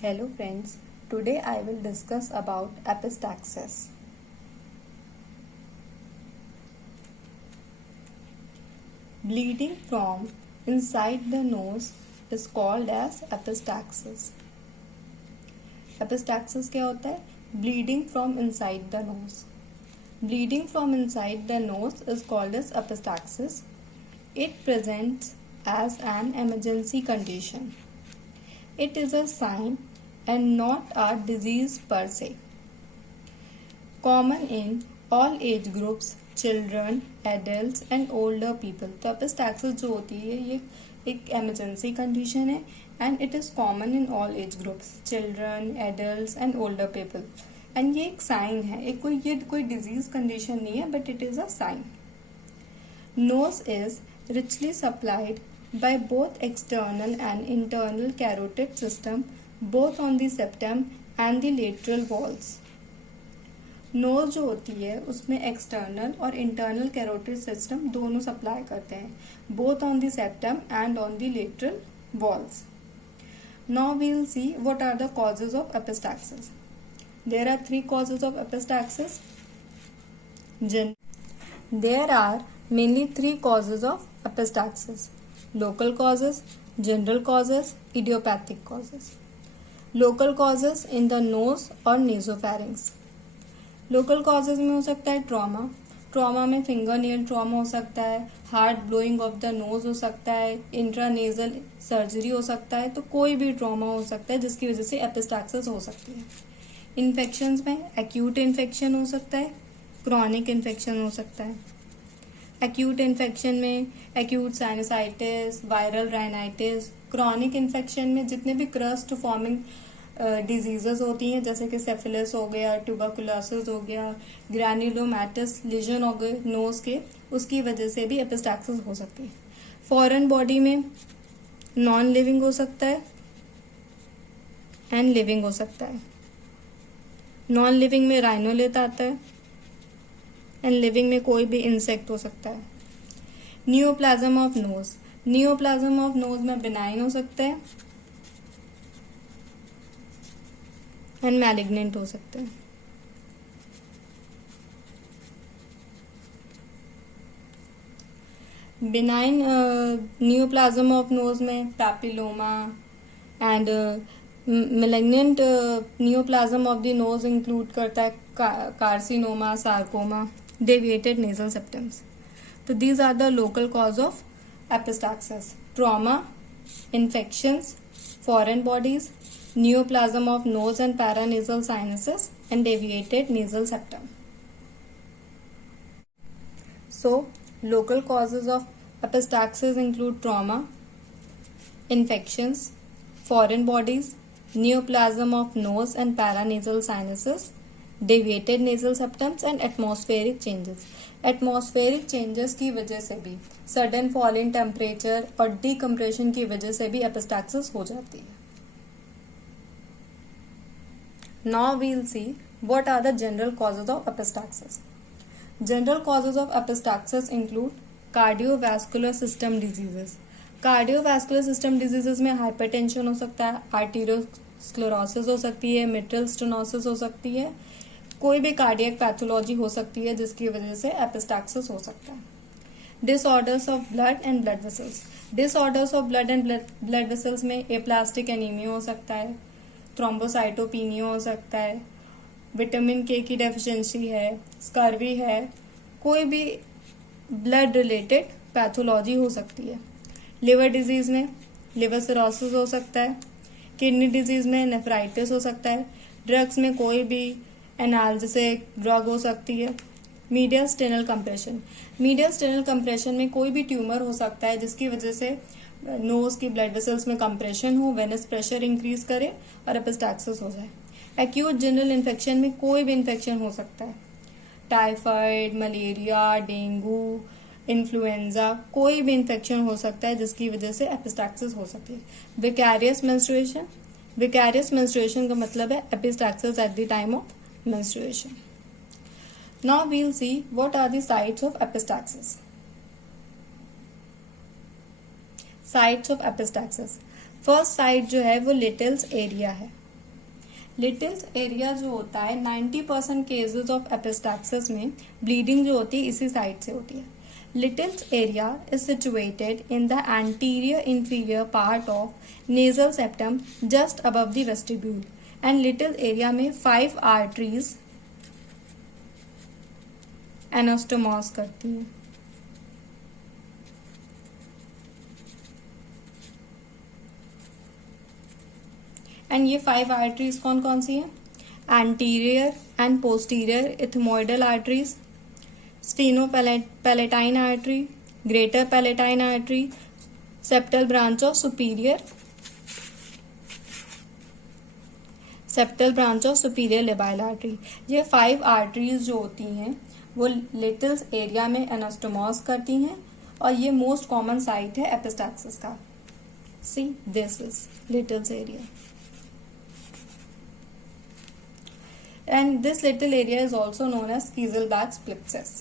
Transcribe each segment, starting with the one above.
Hello friends, today I will discuss about epistaxis. Bleeding from inside the nose is called as epistaxis. Epistaxis क्या होता है? Bleeding from inside the nose. Bleeding from inside the nose is called as epistaxis. It presents as an emergency condition. It is a sign and not a disease per se. Common in all age groups, children, adults and older people. तो epistaxis जो होती है ये एक emergency condition है and it is common in all age groups, children, adults and older people. And ये एक sign है, ये कोई disease condition नहीं है but it is a sign. Nose is richly supplied by both external and internal carotid system, both on the septum and the lateral walls. Nose जो होती है उसमें एक्सटर्नल और इंटरनल कैरोटिड सिस्टम दोनों supply करते हैं, both on the septum and on the lateral walls. Now we will see what are the causes of epistaxis. There are 3 causes of epistaxis. There are mainly 3 causes of epistaxis: local causes, general causes, idiopathic causes. Local causes in the nose or nasopharynx. Local causes में हो सकता है trauma में finger nail trauma हो सकता है, hard blowing of the knows हो सकता है, इंट्रानेजल सर्जरी हो सकता है. तो कोई भी ट्रॉमा हो सकता है जिसकी वजह से एपिस्टैक्सिस हो सकती है. इन्फेक्शंस में एक्यूट इन्फेक्शन हो सकता है, क्रॉनिक इन्फेक्शन हो सकता है. एक्यूट इन्फेक्शन में acute sinusitis, viral rhinitis. Chronic infection में जितने भी क्रस्ट फॉर्मिंग डिजीजेस होती हैं जैसे कि सेफिलिस हो गया, ट्यूबरकुलोसिस हो गया, ग्रैन्युलोमैटस लीजन हो गए नोज के, उसकी वजह से भी एपिस्टैक्सिस हो सकती है. फॉरेन बॉडी में नॉन लिविंग हो सकता है एंड लिविंग हो सकता है. नॉन लिविंग में राइनोलेट आता है एंड लिविंग में कोई भी इंसेक्ट हो सकता है. Neoplasm of nose. Neoplasm of nose में बिनाइन हो सकता है एंड मैलिग्नेंट हो सकते हैं. बिनाइन नियोप्लाज्म ऑफ नोज में papilloma and malignant neoplasm of the nose include करता है carcinoma, sarcoma, deviated nasal septums. तो these are the local cause of epistaxis: trauma, infections, foreign bodies, neoplasm of nose and paranasal sinuses and deviated nasal septum. So, local causes of epistaxis include trauma, infections, foreign bodies, neoplasm of nose and paranasal sinuses, deviated nasal septums and atmospheric changes. Atmospheric changes की वजह से भी, sudden fall in temperature और decompression की वजह से भी epistaxis हो जाती है. Now we will see what are the general causes of epistaxis. General causes of epistaxis include cardiovascular system diseases. Cardiovascular system diseases में hypertension हो सकता है, arteriosclerosis हो सकती है, mitral stenosis हो सकती है, कोई भी cardiac pathology हो सकती है जिसकी वजह से epistaxis हो सकता है. Disorders of blood and blood vessels. Disorders of blood and blood vessels में aplastic anemia हो सकता है, थ्रोम्बोसाइटोपिनिया हो सकता है, विटामिन के की डेफिशिएंसी है, स्कर्वी है, कोई भी ब्लड रिलेटेड पैथोलॉजी हो सकती है. लिवर डिजीज में लिवर सिरोसिस हो सकता है, किडनी डिजीज में नेफ्राइटिस हो सकता है, ड्रग्स में कोई भी एनाल्जेसिक ड्रग हो सकती है. Medial sternal compression. Medial sternal compression में कोई भी ट्यूमर हो सकता है जिसकी वजह से नोज की ब्लड वेसल्स में कंप्रेशन हो, वेनस प्रेशर इंक्रीज करे और एपिस्टैक्सिस हो जाए. एक्यूट जनरल इन्फेक्शन में कोई भी इन्फेक्शन हो सकता है, टाइफाइड, मलेरिया, डेंगू, इन्फ्लुएंजा, कोई भी इन्फेक्शन हो सकता है जिसकी वजह से एपिस्टैक्सिस हो सकती है. Vicarious menstruation. विकैरियस मेंस्ट्रुएशन का मतलब है epistaxis at the time of menstruation. Now we will see what are the sites of epistaxis. Sites of epistaxis. First site जो है वो लिटिल्स एरिया है. लिटिल एरिया जो होता है 90% केसेस ऑफ एपिस्टैक्सिस में ब्लीडिंग जो होती है इसी साइड से होती है. Little area is situated in the anterior inferior part of nasal septum just above the vestibule. And Little area में 5 आर्टरीज एनास्टोमोस करती हैं. एंड ये 5 आर्टरीज कौन कौन सी हैं? Anterior and posterior ethmoidal arteries, sphenopalatine artery, greater palatine artery, septal branch of superior labial artery. ये 5 arteries जो होती हैं वो लिटिल एरिया में एनास्टोमोस करती हैं और ये मोस्ट कॉमन साइट है एपिस्टैक्सिस का. See this is little area. And this little area is also known as Kieselbach's plexus.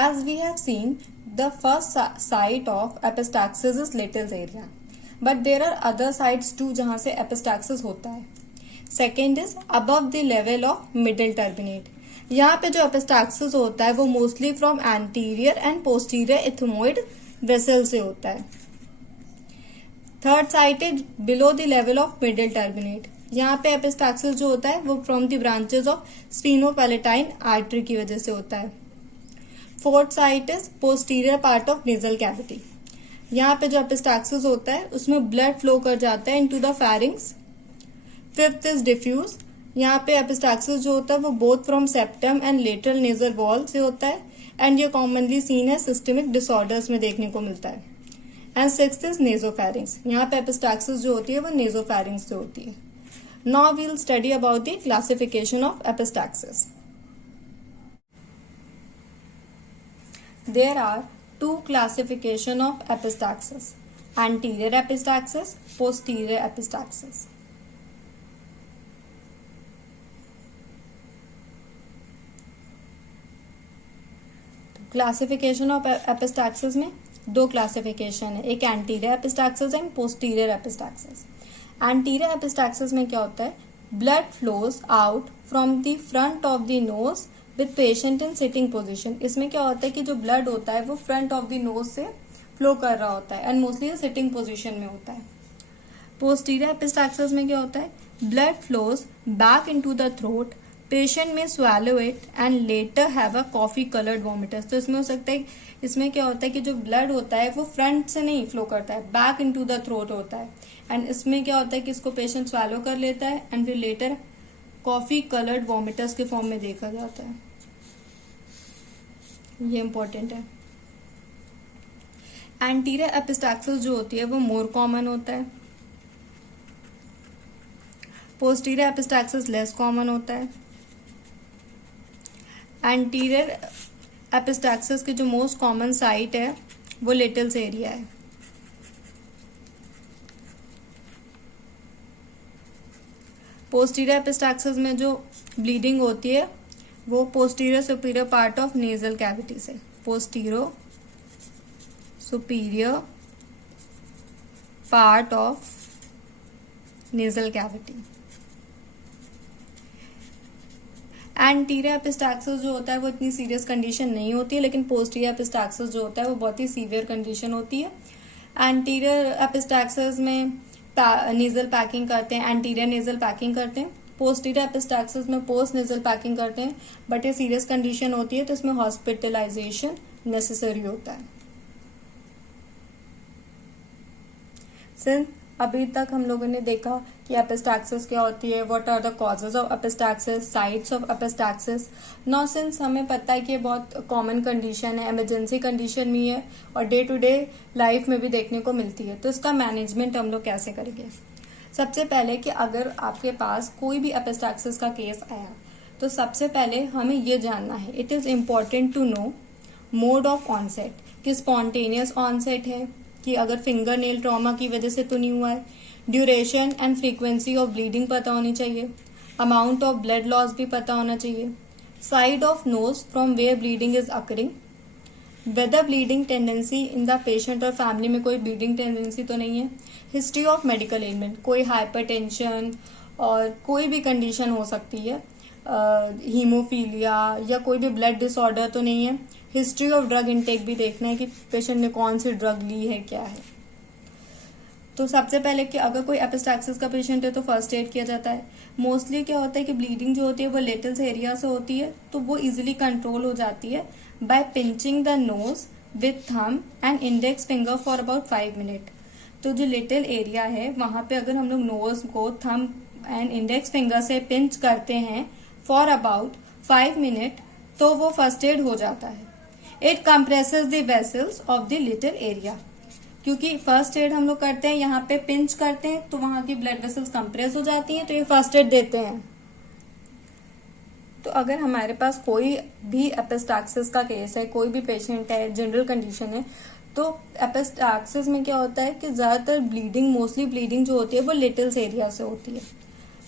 As we have seen, the first site of epistaxis is little area, but there are other sites too जहाँ से epistaxis होता है. Second is above the level of middle turbinate. यहाँ पे जो epistaxis होता है वो mostly from anterior and posterior ethmoid vessel से होता है. Third site is below the level of middle turbinate. यहाँ पे एपिस्टैक्सिस जो होता है वो from the branches of sphenopalatine artery की वजह से होता है. Fourth site is posterior part of nasal cavity. यहाँ पे जो एपिस्टैक्सिस होता है उसमें ब्लड फ्लो कर जाता है into the pharynx. Fifth is diffuse. यहाँ पे एपिस्टैक्सिस जो होता है वो both from septum and lateral nasal wall से होता है एंड ये कॉमनली सीन है सिस्टमिक डिसऑर्डर्स में देखने को मिलता है. And sixth is nasopharynx. यहाँ पे एपिस्टैक्सिस जो होती है वो नेजोफेरिंग्स से होती है. Now we will study about the classification of epistaxis. There are 2 classification of epistaxis: anterior epistaxis, posterior epistaxis. Classification of epistaxis में 2 क्लासिफिकेशन है, एक anterior epistaxis and posterior epistaxis. Anterior epistaxis में क्या होता है? Blood flows out from the front of the nose with patient in sitting position. इसमें क्या होता है कि जो ब्लड होता है वो फ्रंट ऑफ द नोज से फ्लो कर रहा होता है एंड मोस्टली सिटिंग पोजीशन में होता है. पोस्टीरियर एपिस्टैक्सिस में क्या होता है? Blood flows back into the throat, patient में swallow it and later have a coffee colored vomitus. तो इसमें हो सकता है, इसमें क्या होता है कि जो ब्लड होता है वो फ्रंट से नहीं फ्लो करता है, बैक इनटू द थ्रोट होता है. एंड इसमें क्या होता है कि इसको पेशेंट swallow कर लेता है एंड फिर लेटर कॉफी कलर्ड वॉमिटस के फॉर्म में देखा जाता है. ये इंपॉर्टेंट है. एंटीरियर एपिस्टैक्सिस जो होती है वो मोर कॉमन होता है. पोस्टीरियर एपिस्टैक्सिस लेस कॉमन होता है. एंटीरियर एपिस्टैक्सिस की जो मोस्ट कॉमन साइट है वो लिटिल एरिया है. पोस्टीरियर एपिस्टैक्सिस में जो ब्लीडिंग होती है वो posterior superior part of nasal cavity से. Posterior superior part of nasal cavity. Anterior epistaxis जो होता है वो इतनी सीरियस कंडीशन नहीं होती है, लेकिन पोस्टीरियर एपिस्टैक्सिस जो होता है वो बहुत ही सीवियर कंडीशन होती है. एंटीरियर एपिस्टैक्सिस में नेजल पैकिंग करते हैं, एंटीरियर नेजल पैकिंग करते हैं. पोस्टीरियर एपिस्टैक्सिस में पोस्ट नेजल पैकिंग करते हैं, बट ये सीरियस कंडीशन होती है तो इसमें हॉस्पिटलाइजेशन नेसेसरी होता है. सिंस अभी तक हम लोगों ने देखा कि एपिस्टैक्सिस क्या होती है, what are the causes of epistaxis, sites of epistaxis. Now since हमें पता है कि ये बहुत कॉमन कंडीशन है, इमरजेंसी कंडीशन भी है और डे टू डे लाइफ में भी देखने को मिलती है, तो इसका मैनेजमेंट हम लोग कैसे करेंगे? सबसे पहले कि अगर आपके पास कोई भी एपिस्टैक्सिस का केस आया तो सबसे पहले हमें ये जानना है, it is important to know mode of onset, कि स्पॉन्टेनियस ऑनसेट है कि अगर फिंगर नेल ट्रॉमा की वजह से तो नहीं हुआ है. Duration and frequency of bleeding पता होनी चाहिए. अमाउंट ऑफ ब्लड लॉस भी पता होना चाहिए. Side of nose from where bleeding is occurring. Whether bleeding tendency in the patient और फैमिली में कोई ब्लीडिंग टेंडेंसी तो नहीं है. हिस्ट्री ऑफ मेडिकल एलिमेंट, कोई हाइपरटेंशन और कोई भी कंडीशन हो सकती है, हीमोफीलिया या कोई भी ब्लड डिसऑर्डर तो नहीं है. हिस्ट्री ऑफ ड्रग इनटेक भी देखना है कि पेशेंट ने कौन सी ड्रग ली है, क्या है. तो सबसे पहले कि अगर कोई एपिस्टैक्सिस का पेशेंट है तो फर्स्ट एड किया जाता है. मोस्टली क्या होता है कि ब्लीडिंग जो होती है वो लिटिल्स एरिया से होती है, तो वो इजीली कंट्रोल हो जाती है by pinching the nose with thumb and index finger for about 5 minute. तो जो लिटिल एरिया है वहां पे अगर हम लोग नोज को थंब एंड इंडेक्स फिंगर से पिंच करते हैं फॉर अबाउट 5 मिनट तो वो फर्स्ट एड हो जाता है. It compresses the vessels of the little area. क्योंकि फर्स्ट एड हम लोग करते हैं, यहाँ पे पिंच करते हैं तो वहां की ब्लड वेसल्स कंप्रेस हो जाती हैं, तो ये फर्स्ट एड देते हैं. तो अगर हमारे पास कोई भी एपिस्टैक्सिस का केस है, कोई भी पेशेंट है, जनरल कंडीशन है, तो एपिस्टैक्सिस में क्या होता है कि ज्यादातर ब्लीडिंग, मोस्टली ब्लीडिंग जो होती है वो लिटिल्स एरिया से होती है.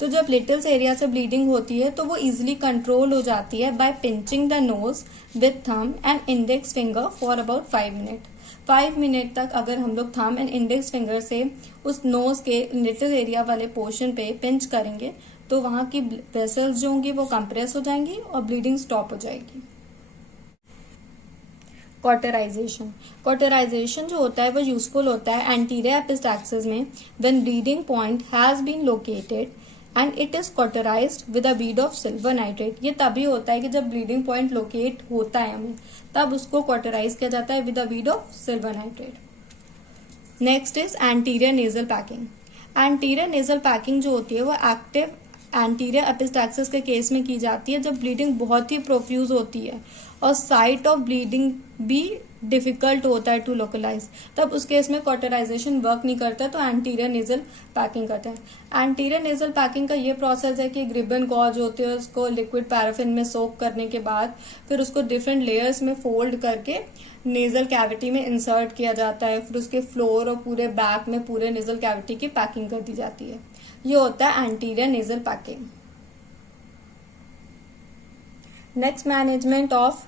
तो जब लिटिल्स एरिया से ब्लीडिंग होती है तो वो इजिली कंट्रोल हो जाती है by pinching the nose with thumb and index finger for about 5 minute. 5 minute तक अगर हम लोग थंब एंड इंडेक्स फिंगर से उस नोज के लिटिल एरिया वाले पोर्शन पे पिंच करेंगे तो वहां की वेसल्स जो होंगी वो कंप्रेस हो जाएंगी और ब्लीडिंग स्टॉप हो जाएगी. कॉटराइजेशन. कॉटराइजेशन जो होता है वो यूजफुल होता है एंटीरियर एपिस्टैक्सिस में when bleeding point has been located and it is cauterized with a bead of silver nitrate. ये तभी होता है कि जब ब्लीडिंग पॉइंट लोकेट होता है हमें, तब उसको कॉटराइज किया जाता है with a bead of silver nitrate. Next is anterior nasal packing. Anterior nasal packing जो होती है वो एक्टिव एंटीरियर एपिस्टैक्सिस के केस में की जाती है जब ब्लीडिंग बहुत ही प्रोफ्यूज होती है और साइट ऑफ ब्लीडिंग भी डिफिकल्ट होता है टू लोकलाइज. तब उस केस में कॉटराइजेशन वर्क नहीं करता तो एंटीरियर नेजल पैकिंग करते हैं. एंटीरियर नेजल पैकिंग का ये प्रोसेस है कि ग्रिबन गॉज होते हैं, उसको लिक्विड पैराफिन में सोक करने के बाद फिर उसको डिफरेंट लेयर्स में फोल्ड करके नेजल कैविटी में इंसर्ट किया जाता है. फिर उसके फ्लोर और पूरे बैक में पूरे नेजल कैविटी की पैकिंग कर दी जाती है. ये होता है anterior nasal packing. Next management of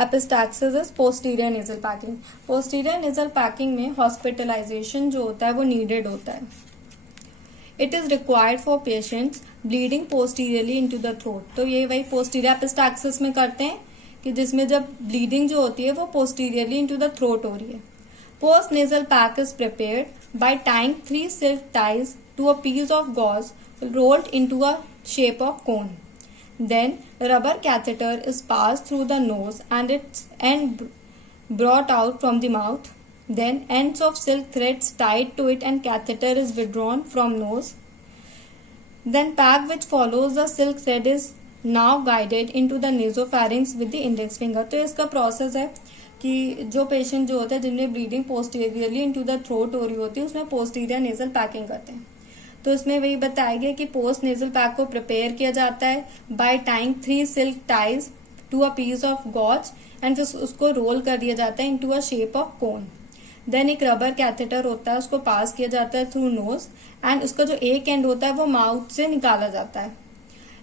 epistaxis is posterior nasal packing. Posterior nasal packing में हॉस्पिटलाइजेशन जो होता है वो नीडेड होता है. It is required for patients bleeding posteriorly into the throat. तो ये वही पोस्टीरियर एपिस्टैक्सिस में करते हैं कि जिसमें जब ब्लीडिंग जो होती है वो पोस्टीरियरली इनटू द थ्रोट हो रही है. Post nasal pack is prepared by tying 3 silk ties to a piece of gauze rolled into a shape of cone. Then rubber catheter is passed through the nose and its end brought out from the mouth. Then ends of silk threads tied to it and catheter is withdrawn from nose. Then pack which follows the silk thread is now guided into the nasopharynx with the index finger. तो इसका process है कि जो patient जो होता है जिनमें bleeding posteriorly into the throat हो रही होती है उसमें पोस्टीरियर नेजल पैकिंग करते हैं. तो इसमें वही बताया गया कि पोस्ट नेजल पैक को प्रिपेयर किया जाता है by tying 3 silk ties to a piece of gauze and फिर उसको रोल कर दिया जाता है into a shape of cone. Then एक रबर कैथेटर होता है, उसको पास किया जाता है थ्रू नोज एंड उसका जो एक एंड होता है वो माउथ से निकाला जाता है.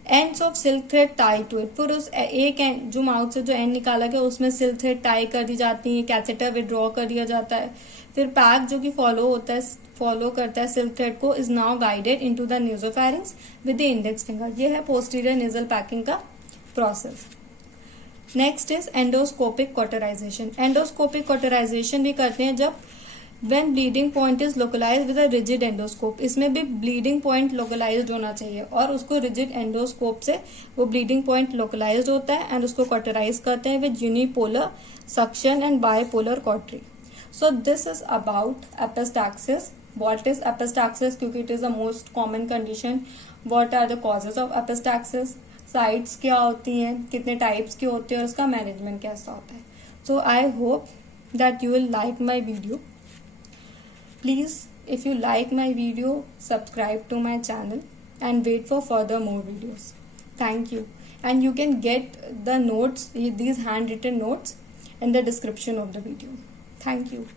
Ends of silk thread tie to it. फिर उस एक एंड जो माउथ से जो एंड निकाला गया उसमें सिल्क थ्रेड टाई कर दी जाती है, कैथेटर विड्रॉ कर दिया जाता है. फिर पैक जो कि फॉलो करता है सिल्क थ्रेड को is now guided into the nasopharynx with the index finger. ये है पोस्टीरियर नेजल पैकिंग का process. Next is endoscopic cauterization. Endoscopic cauterization भी करते हैं जब when bleeding point is localized with a rigid endoscope. इसमें भी bleeding point localized होना चाहिए और उसको rigid endoscope से वो bleeding point localized होता है and उसको cauterize करते हैं with unipolar suction and bipolar cautery. So this is about epistaxis. What is epistaxis? क्योंकि it is the most common condition. What are the causes of epistaxis? Sites क्या होती हैं, कितने types के होते हैं और उसका management कैसा होता है. So I hope that you will like my video. Please, if you like my video, subscribe to my channel and wait for further more videos. Thank you. And you can get the notes, these handwritten notes in the description of the video. Thank you.